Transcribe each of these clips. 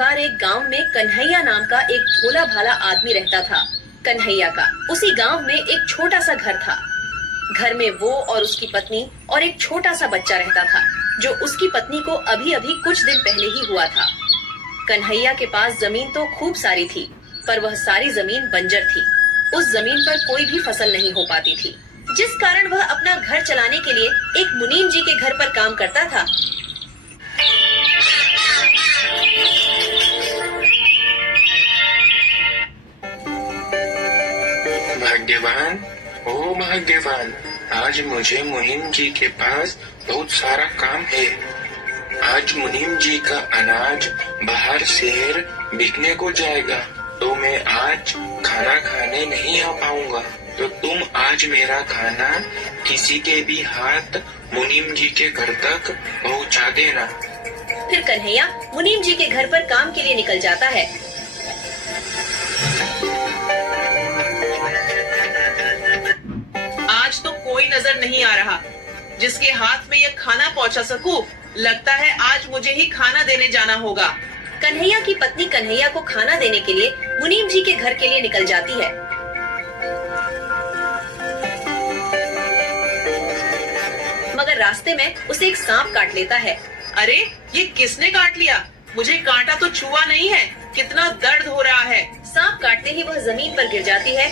बार एक गांव में कन्हैया नाम का एक भोला भाला आदमी रहता था। कन्हैया का उसी गांव में एक छोटा सा घर था। घर में वो और उसकी पत्नी और एक छोटा सा बच्चा रहता था, जो उसकी पत्नी को अभी अभी कुछ दिन पहले ही हुआ था। कन्हैया के पास जमीन तो खूब सारी थी, पर वह सारी जमीन बंजर थी। उस जमीन पर कोई भी फसल नहीं हो पाती थी, जिस कारण वह अपना घर चलाने के लिए एक मुनीम जी के घर पर काम करता था। भाग्यवान, ओ भाग्यवान, आज मुझे मुनीम जी के पास बहुत सारा काम है। आज मुनीम जी का अनाज बाहर शहर बिकने को जाएगा, तो मैं आज खाना खाने नहीं आ पाऊंगा। तो तुम आज मेरा खाना किसी के भी हाथ मुनीम जी के घर तक पहुंचा देना। फिर कन्हैया मुनीम जी के घर पर काम के लिए निकल जाता है। आज तो कोई नजर नहीं आ रहा जिसके हाथ में यह खाना पहुंचा सकूं। लगता है आज मुझे ही खाना देने जाना होगा। कन्हैया की पत्नी कन्हैया को खाना देने के लिए मुनीम जी के घर के लिए निकल जाती है। मगर रास्ते में उसे एक सांप काट लेता है। अरे ये किसने काट लिया? मुझे कांटा तो छुआ नहीं है। कितना दर्द हो रहा है। सांप काटते ही वह जमीन पर गिर जाती है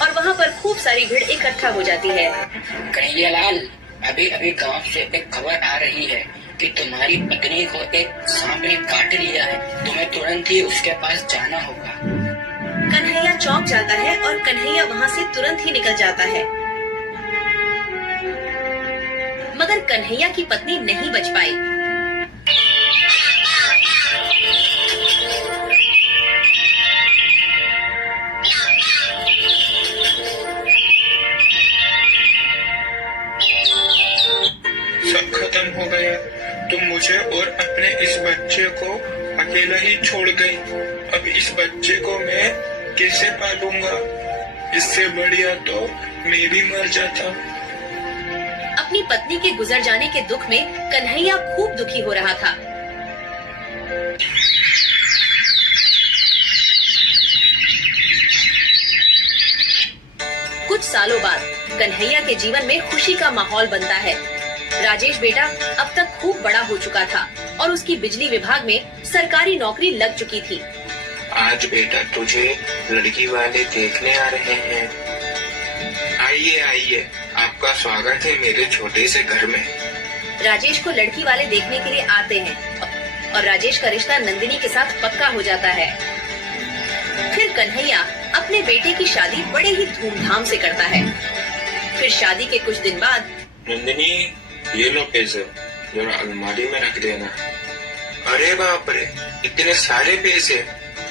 और वहाँ पर खूब सारी भीड़ इकट्ठा हो जाती है। कन्हैया लाल, अभी अभी गांव से एक खबर आ रही है कि तुम्हारी पत्नी को एक सांप ने काट लिया है। तुम्हें तुरंत ही उसके पास जाना होगा। कन्हैया चौंक जाता है और कन्हैया वहाँ से तुरंत ही निकल जाता है। मगर कन्हैया की पत्नी नहीं बच पाई। सब खत्म हो गया। तुम मुझे और अपने इस बच्चे को अकेला ही छोड़ गई। अब इस बच्चे को मैं कैसे पालूंगा? इससे बढ़िया तो मैं भी मर जाता। अपनी पत्नी के गुजर जाने के दुख में कन्हैया खूब दुखी हो रहा था। कुछ सालों बाद कन्हैया के जीवन में खुशी का माहौल बनता है। राजेश बेटा अब तक खूब बड़ा हो चुका था और उसकी बिजली विभाग में सरकारी नौकरी लग चुकी थी। आज बेटा तुझे लड़की वाले देखने आ रहे हैं। आइए आइए, आपका स्वागत है मेरे छोटे से घर में। राजेश को लड़की वाले देखने के लिए आते हैं और राजेश का रिश्ता नंदिनी के साथ पक्का हो जाता है। फिर कन्हैया अपने बेटे की शादी बड़े ही धूमधाम से करता है। फिर शादी के कुछ दिन बाद, नंदिनी, ये लो पैसे, जरा अलमारी में रख देना। अरे बाप रे, इतने सारे पैसे!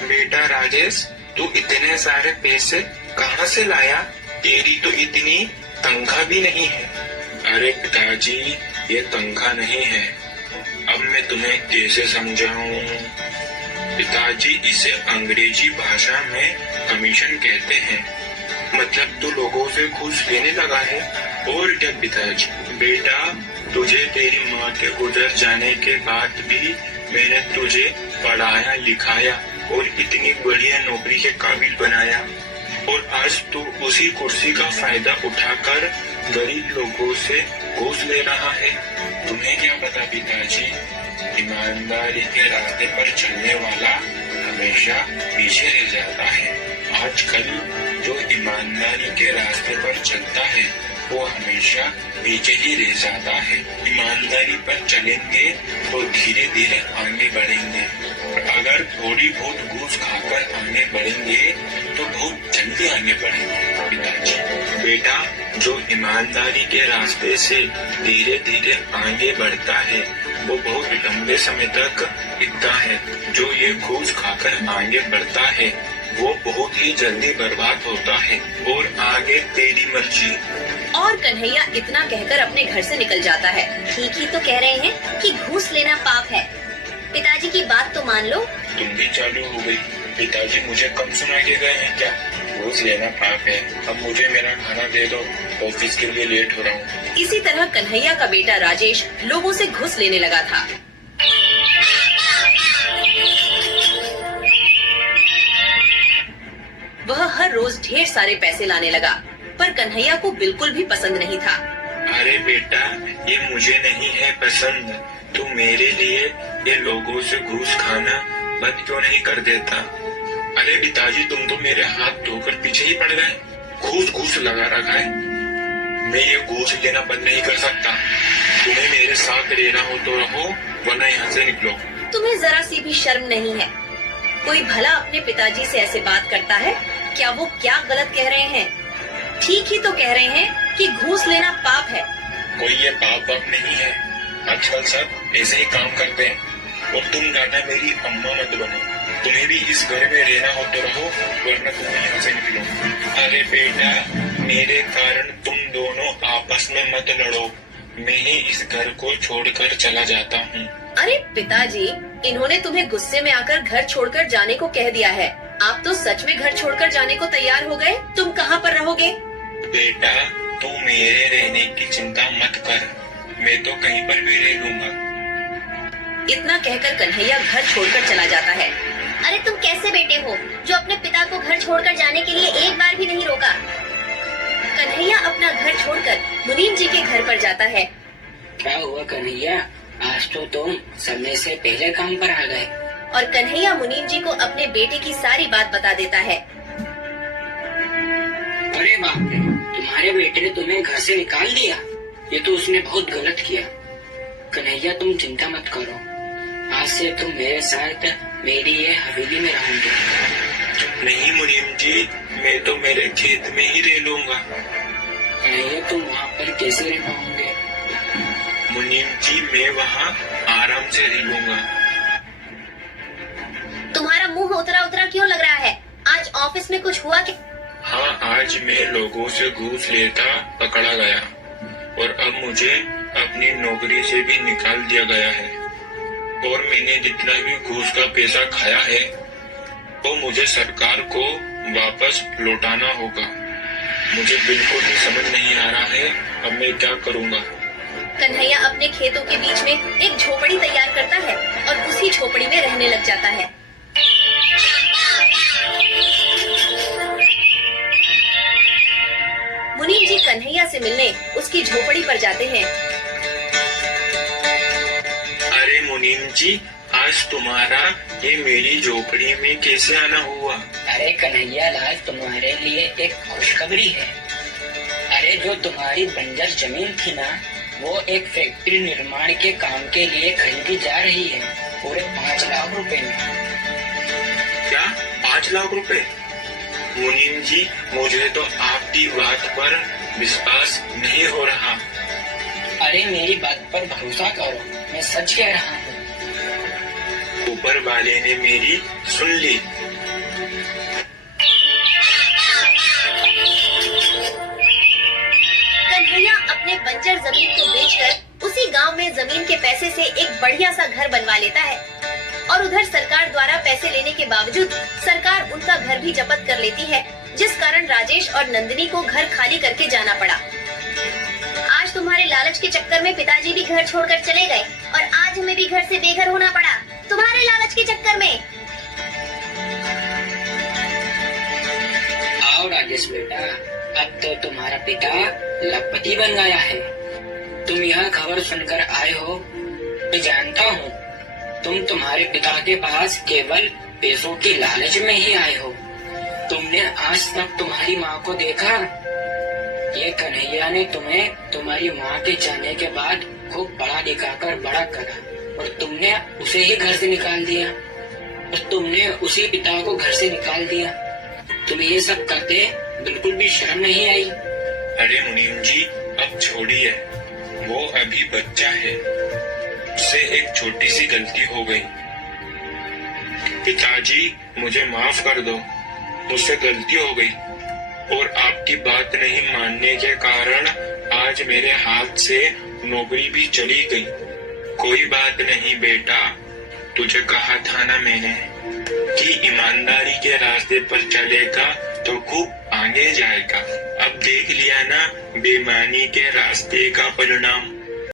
बेटा राजेश, तू इतने सारे पैसे कहाँ से लाया? तेरी तो इतनी तनख्वाह भी नहीं है। अरे पिताजी, ये तनख्वाह नहीं है। अब मैं तुम्हें कैसे समझाऊं? पिताजी, इसे अंग्रेजी भाषा में कमीशन कहते हैं। मतलब तू लोगों से घूस लेने लगा है। और क्या पिताजी? बेटा, तुझे तेरी माँ के गुजर जाने के बाद भी मैंने तुझे पढ़ाया लिखाया और इतनी बढ़िया नौकरी के काबिल बनाया, और आज तू उसी कुर्सी का फायदा उठाकर गरीब लोगों से घूस ले रहा है। तुम्हें क्या पता पिताजी, ईमानदारी के रास्ते पर चलने वाला हमेशा पीछे रह जाता है। आजकल जो ईमानदारी के रास्ते पर चलता है वो हमेशा पीछे ही रह जाता है। ईमानदारी पर चलेंगे तो धीरे धीरे आगे बढ़ेंगे, और अगर थोड़ी बहुत घूस खाकर आगे बढ़ेंगे तो बहुत जल्दी आगे बढ़ेंगे। पिताजी, बेटा, जो ईमानदारी के रास्ते से धीरे धीरे आगे बढ़ता है वो बहुत लंबे समय तक टिकता है। जो ये घूस खाकर आगे बढ़ता है वो बहुत ही जल्दी बर्बाद होता है। और आगे तेरी मर्जी। और कन्हैया इतना कहकर अपने घर से निकल जाता है। ठीक ही तो कह रहे हैं कि घूस लेना पाप है। पिताजी की बात तो मान लो। तुम भी चालू हो गई। पिताजी मुझे कम सुना के गए हैं क्या? घूस लेना पाप है। अब मुझे मेरा खाना दे दो, ऑफिस के लिए लेट हो रहा हूँ। इसी तरह कन्हैया का बेटा राजेश लोगों से घूस लेने लगा था। हर रोज ढेर सारे पैसे लाने लगा, पर कन्हैया को बिल्कुल भी पसंद नहीं था। अरे बेटा, ये मुझे नहीं है पसंद। तू मेरे लिए ये लोगों से घूस खाना बंद क्यों नहीं कर देता? अरे पिताजी, तुम तो मेरे हाथ धोकर पीछे ही पड़ गए। घूस घूस लगा रखा है। मैं ये घूस लेना बंद नहीं कर सकता। तुम्हें मेरे साथ रहना हो तो रहो, वरना यहाँ से निकलो। तुम्हें जरा सी भी शर्म नहीं है? कोई भला अपने पिताजी से ऐसे बात करता है? क्या वो क्या गलत कह रहे हैं? ठीक ही तो कह रहे हैं कि घूस लेना पाप है। कोई ये पाप वाप नहीं है। आजकल सब ऐसे ही काम करते हैं। और तुम ज्यादा मेरी अम्मा मत बनो। तुम्हें भी इस घर में रहना हो तो रहो, वरना तुम यहाँ से निकलो। अरे बेटा, मेरे कारण तुम दोनों आपस में मत लड़ो। मैं ही इस घर को छोड़कर चला जाता हूँ। अरे पिताजी, इन्होंने तुम्हें गुस्से में आकर घर छोड़कर जाने को कह दिया है। आप तो सच में घर छोड़कर जाने को तैयार हो गए। तुम कहाँ पर रहोगे? बेटा, तू मेरे रहने की चिंता मत कर। मैं तो कहीं पर भी रह लूंगा। इतना कहकर कन्हैया घर छोड़कर चला जाता है। अरे तुम कैसे बेटे हो जो अपने पिता को घर छोड़कर जाने के लिए एक बार भी नहीं रोका? कन्हैया अपना घर छोड़कर मुनीम जी के घर पर जाता है। क्या हुआ कन्हैया, आज तो तुम समय से पहले काम पर आ गए। और कन्हैया मुनीम जी को अपने बेटे की सारी बात बता देता है। अरे बाप रे, तुम्हारे बेटे ने तुम्हें घर से निकाल दिया। ये तो उसने बहुत गलत किया। कन्हैया, तुम चिंता मत करो। आज से तुम मेरे साथ मेरी ये हवेली में रहोगे। नहीं मुनीम जी, मैं तो मेरे खेत में ही रह लूंगा। कन्हैया, तुम वहाँ पर कैसे रह पाओगे? मुनीम जी, मैं वहाँ आराम से रह लूंगा। तुम्हारा मुंह उतरा उतरा क्यों लग रहा है? आज ऑफिस में कुछ हुआ क्या? हाँ, आज मैं लोगों से घूस लेता पकड़ा गया और अब मुझे अपनी नौकरी से भी निकाल दिया गया है। और मैंने जितना भी घूस का पैसा खाया है वो मुझे सरकार को वापस लौटाना होगा। मुझे बिल्कुल भी समझ नहीं आ रहा है अब मैं क्या करूँगा। कन्हैया अपने खेतों के बीच में एक झोपड़ी तैयार करता है और उसी झोपड़ी में रहने लग जाता है। मुनीम जी कन्हैया से मिलने उसकी झोपड़ी पर जाते हैं। अरे मुनीम जी, आज तुम्हारा ये मेरी झोपड़ी में कैसे आना हुआ? अरे कन्हैया लाल, तुम्हारे लिए एक खुशखबरी है। अरे जो तुम्हारी बंजर जमीन थी ना, वो एक फैक्ट्री निर्माण के काम के लिए खरीदी जा रही है, पूरे 5 लाख रुपए में। क्या 5 लाख रुपए? मुनीम जी, मुझे तो आपकी बात पर विश्वास नहीं हो रहा। अरे मेरी बात पर भरोसा करो, मैं सच कह रहा हूँ। ऊपर वाले ने मेरी सुन ली। कन्हैया अपने बंजर जमीन को बेचकर उसी गांव में जमीन के पैसे से एक बढ़िया सा घर बनवा लेता है। और उधर सरकार द्वारा पैसे लेने के बावजूद सरकार उनका घर भी जब्त कर लेती है, जिस कारण राजेश और नंदिनी को घर खाली करके जाना पड़ा। आज तुम्हारे लालच के चक्कर में पिताजी भी घर छोड़कर चले गए और आज हमें भी घर से बेघर होना पड़ा, तुम्हारे लालच के चक्कर में। आओ राजेश बेटा, अब तो तुम्हारा पिता लखपति बन गया है। तुम यह खबर सुनकर आए हो, मैं जानता हूँ। तुम तुम्हारे पिता के पास केवल पैसों की लालच में ही आए हो। तुमने आज तक तुम्हारी माँ को देखा? ये कन्हैया ने तुम्हें तुम्हारी माँ के जाने के बाद खूब पढ़ा लिखाकर बड़ा करा और तुमने उसे ही घर से निकाल दिया और तुमने उसी पिता को घर से निकाल दिया। तुम्हें ये सब करते बिल्कुल भी शर्म नहीं आई? अरे मुनीम जी, अब छोड़िए, वो अभी बच्चा है, उससे एक छोटी सी गलती हो गई। पिताजी, मुझे माफ कर दो, मुझसे गलती हो गई और आपकी बात नहीं मानने के कारण आज मेरे हाथ से नौकरी भी चली गई। कोई बात नहीं बेटा, तुझे कहा था ना मैंने कि ईमानदारी के रास्ते पर चलेगा तो खूब आगे जाएगा। अब देख लिया ना बेईमानी के रास्ते का परिणाम।